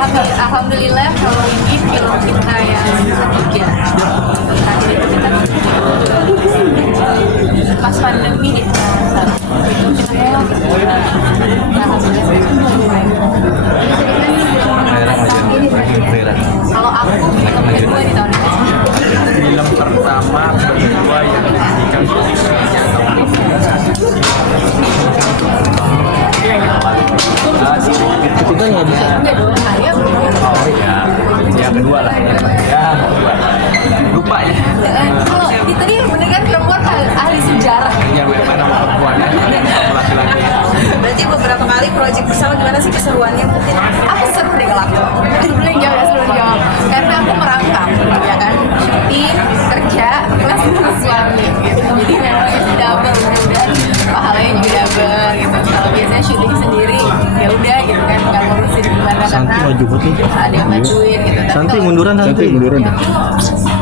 Alhamdulillah kalau ini film kita yang ketiga. Tadi itu kita pas pandemi itu kalau aku film kedua di tahun ini. Film pertama kedua yang diberikan posisinya tahun ini. Ketiga nggak bisa. Enggak dong, saya Oh ya, yang kedua lah. Ya, kedua. Lupa ya. kalau itu dia bener kan perempuan ahli sejarah. Ya memang nama perempuannya laki-laki. Berarti beberapa kali proyek bersama gimana sih keseruannya mungkin? Aku seru deh kalau aku belum jawab ya sebelum jawab karena aku merangkap ya kan syuting kerja plus sama suami gitu jadi memang itu double mudah-mudahan pahalanya juga double gitu kalau biasanya syuting sendiri ya udah gitu kan nggak ngurusin gimana Santi karena maju banget nih. ada yang bantuin gitu tapi Santi kalau- munduran Santi. ya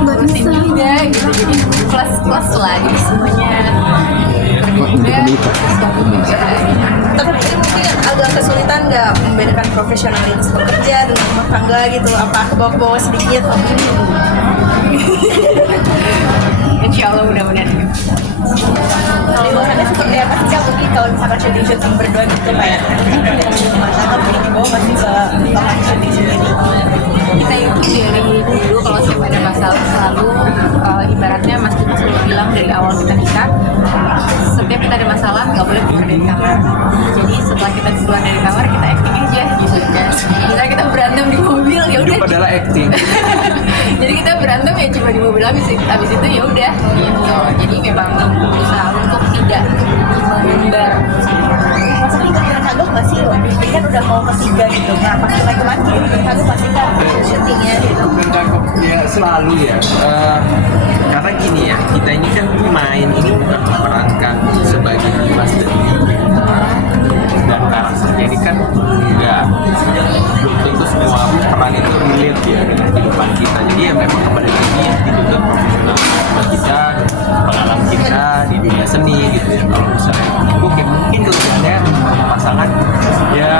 ngurusin juga gitu jadi plus plus lah jadi semuanya kerja juga suami juga Tapi ini mungkin agak kesulitan nggak membedakan profesionalitas bekerja dengan rumah tangga gitu? Apa ke bawah sedikit? Insya Allah mudah-mudahan Kalau bahannya seperti apa sih Kak? Mungkin kalau misalkan syuting berdua gitu kayak dari rumah tangga mungkin di bawah masih ke bahan syuting sendiri. kita itu dari dulu kalau setiap ada masalah selalu ibaratnya Mas Kiki selalu bilang dari awal kita nikah setiap kita ada masalah nggak boleh keluar dari kamar jadi setelah kita keluar dari kamar kita acting aja gitu kan misalnya kita berantem di mobil ya udah Hidup adalah acting. jadi kita berantem ya cuma di mobil habis itu ya udah gitu jadi memang berusaha untuk tidak mengumbar Maksudnya kepikiran kagum nggak sih? Ini kan udah mau ketiga gitu. Nah pas lagi mati kagum pasti kan syutingnya gitu. Ya selalu ya. Karena gini ya, kita ini kan main ini bukan memerankan sebagai Dimas dan karakternya ini kan enggak belum tentu semua peran itu relate ya dengan kehidupan kita. Jadi ya memang kembali lagi dituntut profesional kita, pengalaman kita di dunia seni gitu ya. Kalau misalnya mungkin kelebihannya pasangan ya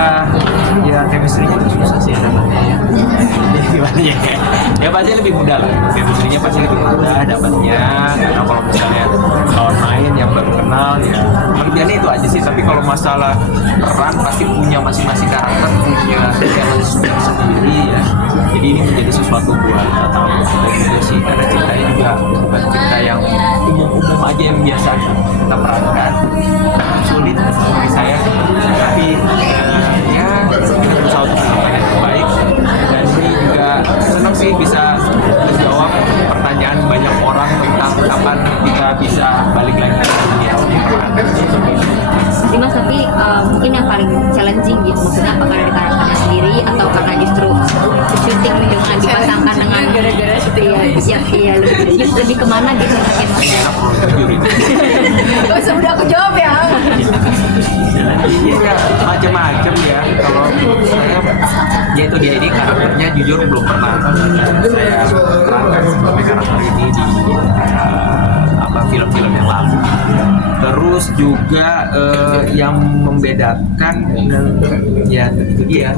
chemistry-nya tuh susah sih dapatnya ya. Jadi gimana ya? Ya pasti lebih mudah lah. Chemistry-nya pasti lebih mudah dapatnya. Karena kalau misalnya kalau main yang baru kenal ya kelebihannya itu aja sih. Tapi kalau masalah peran pasti punya masing-masing karakter punya challenge sendiri ya. Jadi ini menjadi sesuatu buat tantangan kita juga sih karena ceritanya juga bukan cerita yang umum-umum aja yang biasa kita perankan. Sulit bagi saya, tapi ya kita berusaha untuk melakukan yang terbaik dan ini juga senang sih bisa menjawab pertanyaan banyak orang tentang kapan kita bisa balik lagi ke dunia Dimas tapi mungkin yang paling challenging gitu maksudnya apakah dari karakternya sendiri atau karena justru syuting dengan dipasangkan dengan gara-gara syuting iya lebih kemana gitu mungkin Gak usah udah aku jawab ya Iya macam-macam ya. Kalau saya ya itu dia ini karakternya jujur belum pernah saya perankan sebagai karakter ini di film-film yang lalu. Terus juga yang membedakan ya itu dia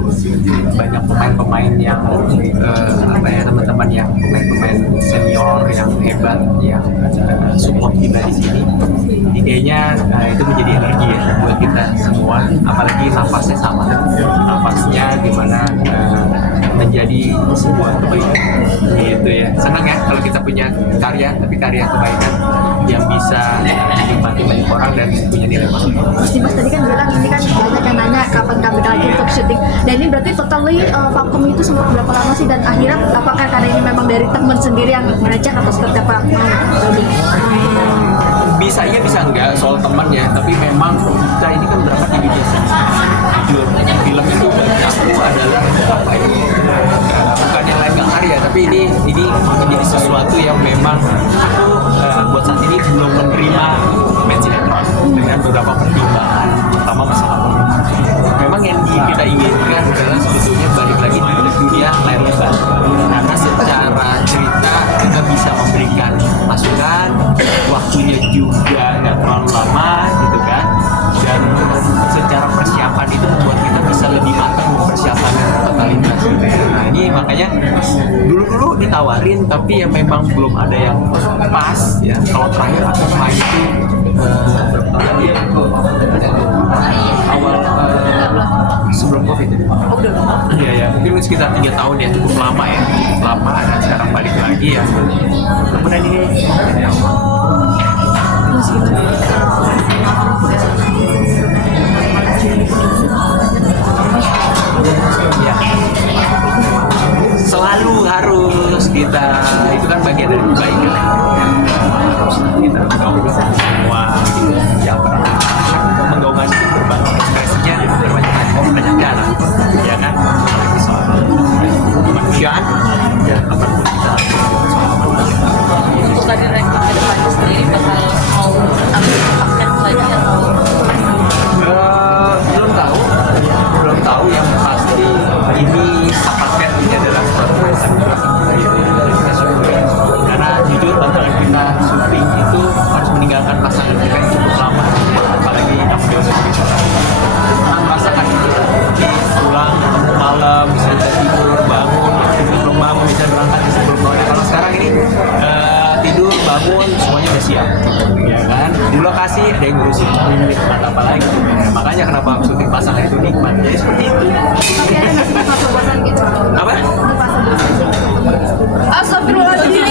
banyak pemain-pemain yang teman-teman yang pemain-pemain senior yang hebat yang support kita di sini. Idenya itu menjadi energi ya buat kita semua. Apalagi nafasnya sama, nafasnya gimana menjadi sebuah kebaikan gitu ya. Senang ya kalau kita punya karya tapi karya kebaikan yang bisa dinikmati banyak orang dan punya nilai positif. Dimas tadi kan bilang ini kan banyak yang nanya kapan kami lagi untuk syuting dan ini berarti totally vakum itu sempat berapa lama sih dan akhirnya apakah karena ini memang dari teman sendiri yang mengajak atau seperti apa? Bisanya bisa enggak soal teman ya, tapi memang kita ini kan berangkat di dunia seni. Jujur, film itu bagi aku adalah apa ya? Bukan yang lain nggak karya, tapi ini menjadi sesuatu yang memang aku buat saat ini belum menerima main sinetron dengan beberapa pertimbangan, terutama masalah waktu. Memang yang kita inginkan adalah sebetulnya balik lagi di dunia layar lebar, karena secara cerita kita bisa memberikan masukan, waktunya juga nggak terlalu lama gitu kan, dan secara persiapan itu membuat kita bisa Nah ini makanya dulu ditawarin tapi ya memang belum ada yang pas ya. Kalau terakhir aku main itu awal sebelum COVID ya. Oh, udah lama. Iya ya, mungkin sekitar 3 tahun ya, cukup lama ya, lama dan sekarang balik lagi ya. Kemudian ini ya, selalu harus kita, itu kan bagian dari kebaikan ya. Harus kita menggaungkan semua yang pernah menggaungkan berbagai ekspresinya dan berbanyak jalan, ya kan? Apalagi soal kemanusiaan, ya apapun kita Untuk karir rektor ke depannya sendiri bakal mau ambil paket lagi atau belum tahu yang pasti ini paket ini adalah suatu karena jujur antara kita syuting itu harus meninggalkan pasangan kita yang cukup lama, apalagi aku pernah merasakan itu pulang malam bisa tidur bangun belum bangun bisa berangkat bisa belum bangun. Kalau sekarang ini tidur bangun semuanya udah siap ya kan, di lokasi ada yang ngurusin nikmat apa lagi, makanya kenapa syuting pasangan itu nikmat jadi seperti itu. Tapi ada nggak sih fase bosan gitu? Apa? Astagfirullahaladzim.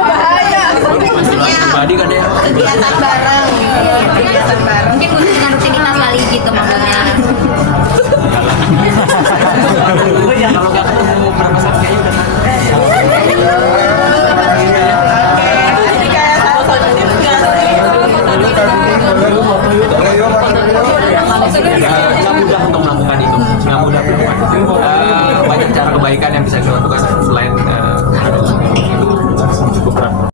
Bahaya. Pribadi kan ya Kegiatan bareng. Kegiatan bareng. Mungkin butuh dengan rutinitas kali gitu maksudnya. kalau nggak ketemu berapa saat kayaknya udah Jadi kayak salah satu tips nggak sih? nggak mudah untuk melakukan itu, nggak mudah melakukan itu. Banyak cara kebaikan yang bisa kita lakukan selain